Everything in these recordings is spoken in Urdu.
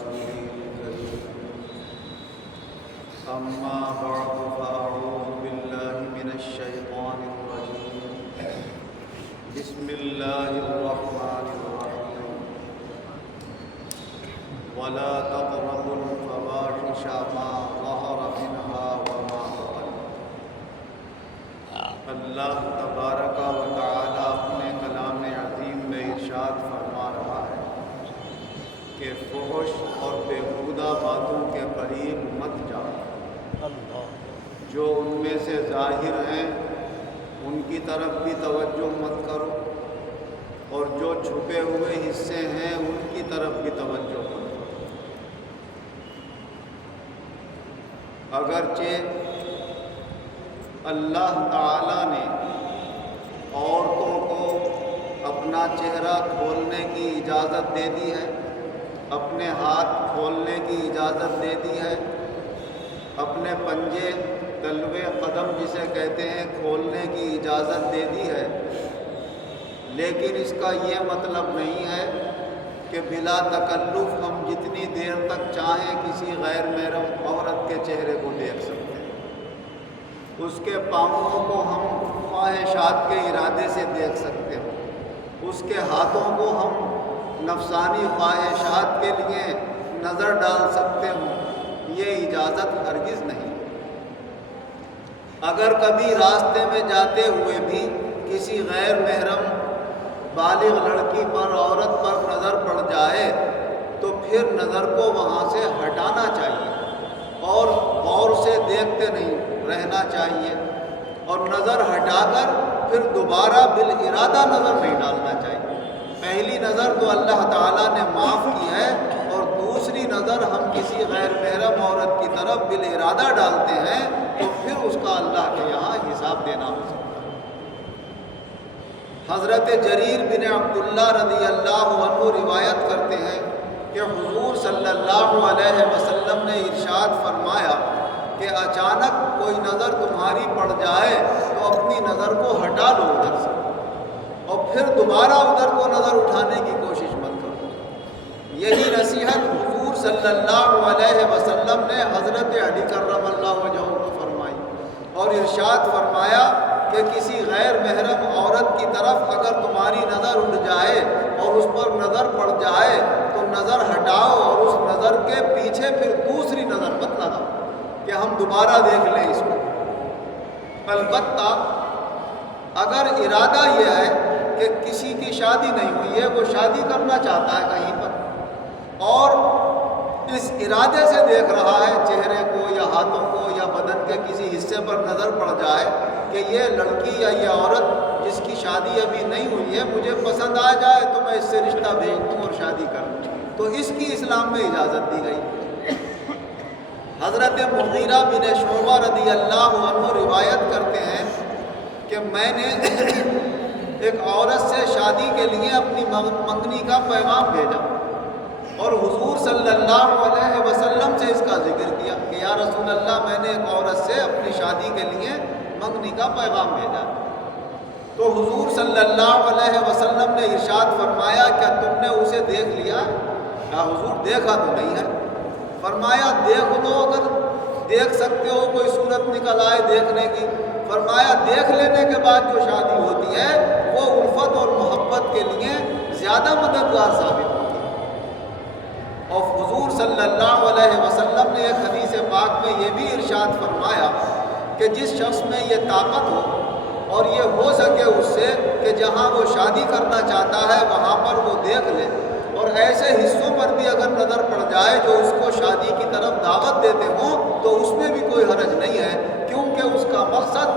رسوله الكريم أما بعد فأعوذ بالله من الشيطان الرجيم بسم الله الرحمن الرحيم ولا تقربوا الفواحش ما ظهر منها وما بطن۔ اللہ تبارک و تعالی اپنے کلام عظیم میں ارشاد فرما رہا ہے کہ فحش اور بیہودہ باتوں کے قریب مت جاؤ، جو ان میں سے ظاہر ہیں ان کی طرف بھی توجہ مت کرو، اور جو چھپے ہوئے حصے ہیں ان کی طرف بھی توجہ مت کرو۔ اگرچہ اللہ تعالیٰ نے عورتوں کو اپنا چہرہ کھولنے کی اجازت دے دی ہے، اپنے ہاتھ کھولنے کی اجازت دے دی ہے، اپنے پنجے تلوے قدم جسے کہتے ہیں کھولنے کی اجازت دے دی ہے، لیکن اس کا یہ مطلب نہیں ہے کہ بلا تکلف ہم جتنی دیر تک چاہیں کسی غیر محرم عورت کے چہرے کو دیکھ سکتے ہیں، اس کے پاؤں کو ہم خواہشات کے ارادے سے دیکھ سکتے ہیں، اس کے ہاتھوں کو ہم نفسانی خواہشات کے لیے نظر ڈال سکتے ہوں، یہ اجازت ہرگز نہیں۔ اگر کبھی راستے میں جاتے ہوئے بھی کسی غیر محرم بالغ لڑکی پر عورت پر نظر پڑ جائے تو پھر نظر کو وہاں سے ہٹانا چاہیے اور غور سے دیکھتے نہیں رہنا چاہیے، اور نظر ہٹا کر پھر دوبارہ بالارادہ نظر نہیں ڈالنا چاہیے۔ پہلی نظر تو اللہ تعالیٰ نے معاف کی ہے، اور دوسری نظر ہم کسی غیر محرم عورت کی طرف بالارادہ ڈالتے ہیں تو پھر اس کا اللہ کے یہاں حساب دینا ہو سکتا ہے۔ حضرت جریر بن عبداللہ رضی اللہ عنہ روایت کرتے ہیں کہ حضور صلی اللہ علیہ وسلم نے ارشاد فرمایا کہ اچانک کوئی نظر تمہاری پڑ جائے تو اپنی نظر کو ہٹا لو ادھر سے، اور پھر دوبارہ ادھر کو نظر اٹھانے کی کوشش مت کرو۔ یہی نصیحت حضور صلی اللہ علیہ وسلم نے حضرت علی کرم اللہ وجہہ کو فرمائی، اور ارشاد فرمایا کہ کسی غیر محرم عورت کی طرف اگر تمہاری نظر اٹھ جائے اور اس پر نظر پڑ جائے تو نظر ہٹاؤ، اور اس نظر کے پیچھے پھر دوسری نظر مت لگاؤ کہ ہم دوبارہ دیکھ لیں اس کو۔ البتہ اگر ارادہ یہ ہے کہ کسی کی شادی نہیں ہوئی ہے، وہ شادی کرنا چاہتا ہے کہیں پر، اور اس ارادے سے دیکھ رہا ہے چہرے کو یا ہاتھوں کو یا بدن کے کسی حصے پر نظر پڑ جائے کہ یہ لڑکی یا یہ عورت جس کی شادی ابھی نہیں ہوئی ہے مجھے پسند آ جائے تو میں اس سے رشتہ بھیج دوں اور شادی کروں، تو اس کی اسلام میں اجازت دی گئی۔ حضرت مغیرہ بن شعبہ رضی اللہ عنہ روایت کرتے ہیں کہ میں نے ایک عورت سے شادی کے لیے اپنی منگنی کا پیغام بھیجا، اور حضور صلی اللہ علیہ وسلم سے اس کا ذکر کیا کہ یا رسول اللہ میں نے ایک عورت سے اپنی شادی کے لیے منگنی کا پیغام بھیجا، تو حضور صلی اللہ علیہ وسلم نے ارشاد فرمایا کیا تم نے اسے دیکھ لیا؟ کہا حضور دیکھا تو نہیں ہے۔ فرمایا دیکھ لو، اگر دیکھ سکتے ہو کوئی صورت نکل آئے دیکھنے کی۔ فرمایا دیکھ لینے کے بعد جو شادی ہوتی ہے وہ الفت اور محبت کے لیے زیادہ مددگار ثابت ہوتی ہے۔ اور حضور صلی اللہ علیہ وسلم نے ایک حدیث پاک میں یہ بھی ارشاد فرمایا کہ جس شخص میں یہ طاقت ہو اور یہ ہو سکے اس سے کہ جہاں وہ شادی کرنا چاہتا ہے وہاں پر وہ دیکھ لے، اور ایسے حصوں پر بھی اگر نظر پڑ جائے جو اس کو شادی کی طرف دعوت دیتے ہوں تو اس میں بھی کوئی حرج نہیں ہے، کیونکہ اس کا مقصد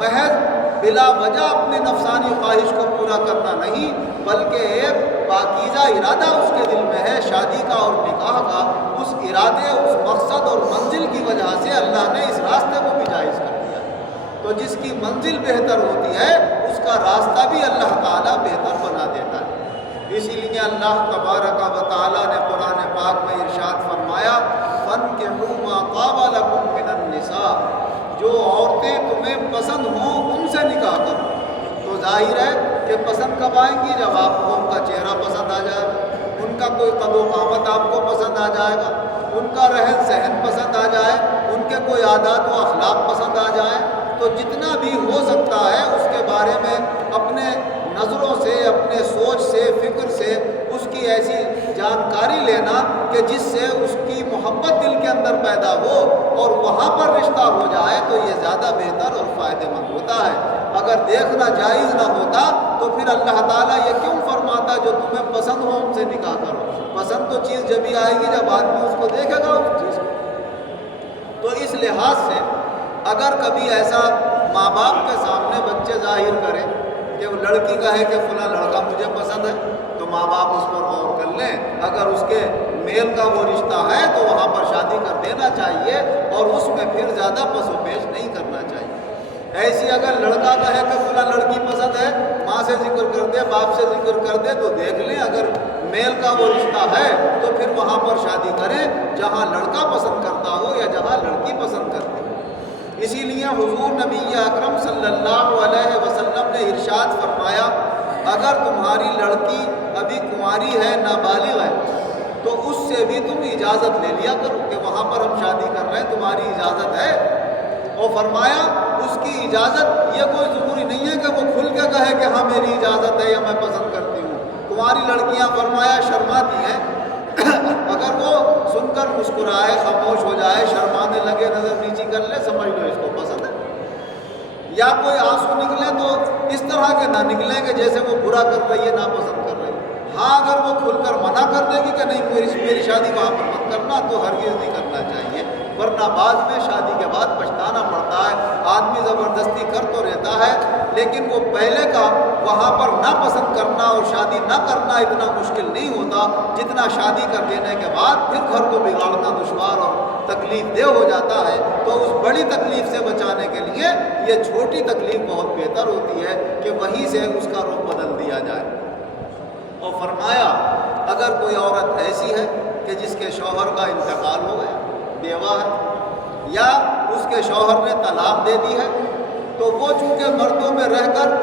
محض بلا وجہ اپنے نفسانی خواہش کو پورا کرنا نہیں، بلکہ ایک پاکیزہ ارادہ اس کے دل میں ہے شادی کا اور نکاح کا۔ اس ارادے، اس مقصد اور منزل کی وجہ سے اللہ نے اس راستے کو بھی جائز کر دیا، تو جس کی منزل بہتر ہوتی ہے اس کا راستہ بھی اللہ تعالیٰ بہتر بنا دیتا ہے۔ اسی لیے اللہ تبارک و تعالیٰ نے قرآن پاک میں ارشاد فرمایا فَانكِحُوا مَا طَابَ لَكُم مِّنَ النِّسَاءِ، جو عورتیں تمہیں پسند ہوں ان سے نکاح کرو۔ تو ظاہر ہے کہ پسند کب آئیں گی؟ جب آپ کو ان کا چہرہ پسند آ جائے، ان کا کوئی قد و قامت آپ کو پسند آ جائے گا، ان کا رہن سہن پسند آ جائے، ان کے کوئی عادات و اخلاق پسند آ جائے، تو جتنا بھی ہو سکتا ہے اس کے بارے میں اپنے نظروں سے، اپنے سوچ سے، فکر سے اس کی ایسی جانکاری لینا کہ جس سے اس کی محبت دل کے اندر پیدا ہو اور وہاں پر رشتہ ہو جائے، تو یہ زیادہ بہتر اور فائدہ مند ہوتا ہے۔ اگر دیکھنا جائز نہ ہوتا تو پھر اللہ تعالیٰ یہ کیوں فرماتا جو تمہیں پسند ہو ان سے نکاح کرو؟ پسند تو چیز جبھی آئے گی جب آدمی اس کو دیکھے گا اس چیز کو۔ تو اس لحاظ سے اگر کبھی ایسا ماں باپ کے سامنے بچے ظاہر کریں کہ وہ لڑکی کہے کہ فلاں لڑکا مجھے پسند ہے، تو ماں باپ اس پر غور کر لیں، اگر اس کے میل کا وہ رشتہ ہے تو وہاں پر شادی کر دینا چاہیے اور اس میں پھر زیادہ پس و پیش نہیں کرنا چاہیے۔ ایسی اگر لڑکا کہے کہ فلاں لڑکی پسند ہے، ماں سے ذکر کر دے، باپ سے ذکر کر دے، تو دیکھ لیں اگر میل کا وہ رشتہ ہے تو پھر وہاں پر شادی کریں جہاں لڑکا پسند کرتا ہو یا جہاں لڑکی پسند کرتی ہو۔ اسی لیے حضور نبی اکرم صلی اللہ علیہ وسلم نے ارشاد فرمایا، اگر تمہاری لڑکی ابھی کنواری ہے، نابالغ ہے، تو اس سے بھی تم اجازت لے لیا کرو کہ وہاں پر ہم شادی کر رہے ہیں، تمہاری اجازت ہے؟ اور فرمایا اس کی اجازت یہ کوئی ضروری نہیں ہے کہ وہ کھل کے کہے کہ ہاں میری اجازت ہے یا میں پسند کرتی ہوں۔ کنواری لڑکیاں فرمایا شرماتی ہیں، اگر وہ سن کر مسکرائے، خاموش ہو جائے، شرمانے لگے، نظر نیچی کر لے، سمجھ لو اس کو پسند ہے۔ یا کوئی آنسو نکلے تو اس طرح کے نہ نکلیں کہ جیسے وہ برا کر رہی ہے، ناپسند کر رہی ہے۔ ہاں اگر وہ کھل کر منع کر دے گی کہ نہیں میری شادی وہاں پر مت کرنا، تو ہرگز نہیں کرنا چاہیے، ورنہ بعد میں شادی کے بعد پچھتانا پڑتا ہے۔ آدمی زبردستی کر تو رہتا ہے لیکن وہ پہلے کا وہاں پر نہ پسند کرنا اور شادی نہ کرنا اتنا مشکل نہیں ہوتا جتنا شادی کر دینے کے بعد پھر گھر کو بگاڑنا دشوار اور تکلیف دہ ہو جاتا ہے۔ تو اس بڑی تکلیف سے بچانے کے لیے یہ چھوٹی تکلیف بہت بہتر ہوتی ہے کہ وہیں سے اس کا رخ بدل دیا جائے۔ اور فرمایا اگر کوئی عورت ایسی ہے کہ جس کے شوہر کا انتقال ہو گیا، بیوہ ہے، یا اس کے شوہر نے طلاق دے دی ہے، تو وہ چونکہ مردوں میں رہ کر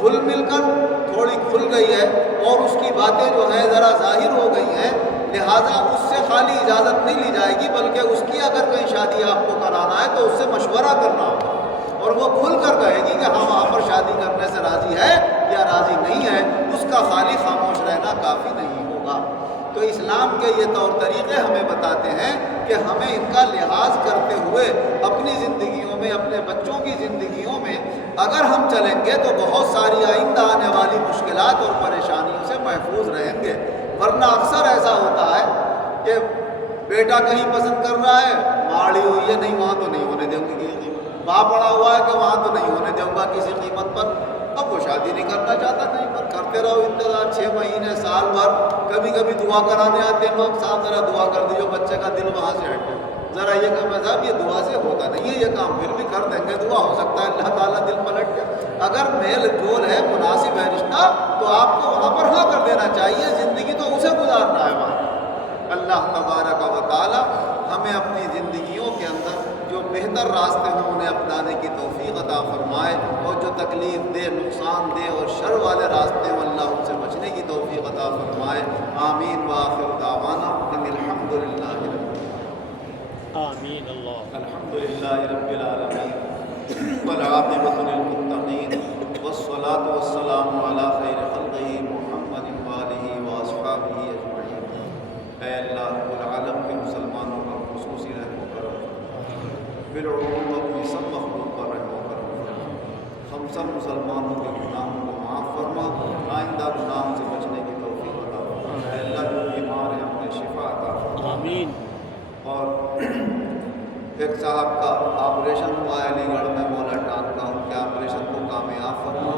گھل مل کر تھوڑی کھل گئی ہے اور اس کی باتیں جو ہیں ذرا ظاہر ہو گئی ہیں، لہٰذا اس سے خالی اجازت نہیں لی جائے گی بلکہ اس کی اگر کہیں شادی آپ کو کرانا ہے تو اس سے مشورہ کرنا ہوگا، اور وہ کھل کر کہے گی کہ ہم وہاں پر شادی کرنے سے راضی ہے یا راضی نہیں ہے، اس کا خالی خاموش رہنا کافی نہیں ہوگا۔ تو اسلام کے یہ طور طریقے ہمیں بتاتے ہیں کہ ہمیں ان کا لحاظ کرتے ہوئے اپنی زندگیوں میں، اپنے بچوں کی زندگیوں میں اگر ہم چلیں گے تو بہت ساری آئندہ آنے والی مشکلات اور پریشانیوں سے محفوظ رہیں گے۔ ورنہ اکثر ایسا ہوتا ہے کہ بیٹا کہیں پسند کر رہا ہے، ماڑی ہوئی ہے، نہیں وہاں تو نہیں ہونے دیں گے کسی قیمت، باپ پڑا ہوا ہے کہ وہاں تو نہیں ہونے دوں گا کسی قیمت پر، اب وہ شادی نہیں کرنا چاہتا، نہیں پر کرتے رہو انتظار 6 مہینے، سال بھر، کبھی کبھی دعا کرانے آتے ہیں لوگ، صاحب ذرا دعا کر دیجیے بچے کا دل وہاں سے ہٹ جائے، ذرا یہ کہ صاحب یہ دعا سے ہوتا نہیں ہے یہ کام، پھر بھی کر دیں گے دعا، ہو سکتا ہے اللہ تعالیٰ دل پلٹ جائے۔ اگر میل جول ہے، مناسب ہے رشتہ، تو آپ کو وہاں پر ہاں کر دینا چاہیے، زندگی تو اسے گزارنا ہے وہاں۔ اللہ تبارک و تعالیٰ ہمیں اپنی زندگیوں کے اندر جو بہتر راستے ہوں انہیں اپنانے کی توفیق عطا فرمائے، اور جو تکلیف دہ، نقصان دہ اور شر والے راستے ہوں اللہ ان سے بچنے کی توفیق عطا فرمائے۔ آمین وآخر دعوانا ان الحمد للہ آمین اللہ الحمد للہ رب العالمین والعاقبۃ للمتقین والصلاة والسلام علی خیر خلقہ محمد وآلہ واصحابہ اجمعین۔ اے اللہ رب العالم کے مسلمانوں پر خصوصی رحم و کرم، بالعموم اپنی سب مخلوق پر رحم و کرم، ہم سب مسلمانوں کے گناہوں کو معاف فرما، آئندہ گناہوں سے بچنے کی توفیق عطا فرما۔ اے اللہ جو بیمار ہیں انہیں شفا عطا فرما۔ آمین۔ اور ایک صاحب کا آپریشن ہوا ہے علی گڑھ میں، مولا ٹانگ کا، ان کے آپریشن کو کامیاب فرما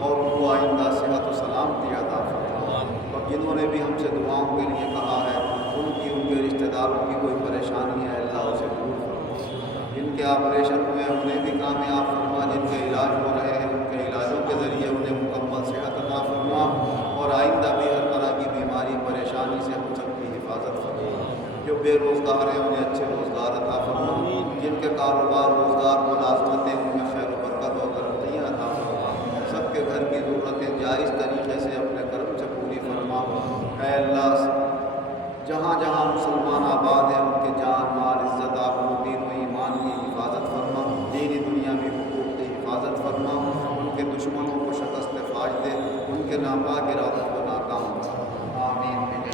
اور ان کو آئندہ صحت و سلامتی عطا فرما۔ اور جنہوں نے بھی ہم سے دعاؤں کے لیے کہا ہے، ان کے رشتہ داروں کی کوئی پریشانی ہے اللہ اسے دور فرما، جن کے آپریشن ہوئے انہیں بھی کامیاب فرما، جن کے علاج ہو رہے ہیں ان کے علاجوں کے ذریعے انہیں مکمل صحت عطا فرما، اور آئندہ بھی ہر طرح کی بیماری پریشانی سے ہم سب کی حفاظت فرما۔ جو بے روزگار ہیں انہیں اچھے روزگار عطا فرما، جن کے کاروبار، روزگار، ملازمتیں ان میں خیر و برکت اور ترقیاں عطا فرما، سب کے گھر کی ضرورتیں جائز طریقے سے اپنے کرم سے پوری فرما۔ اے اللہ کے ناپاک ارادوں کو ناکام کرو۔ آمین۔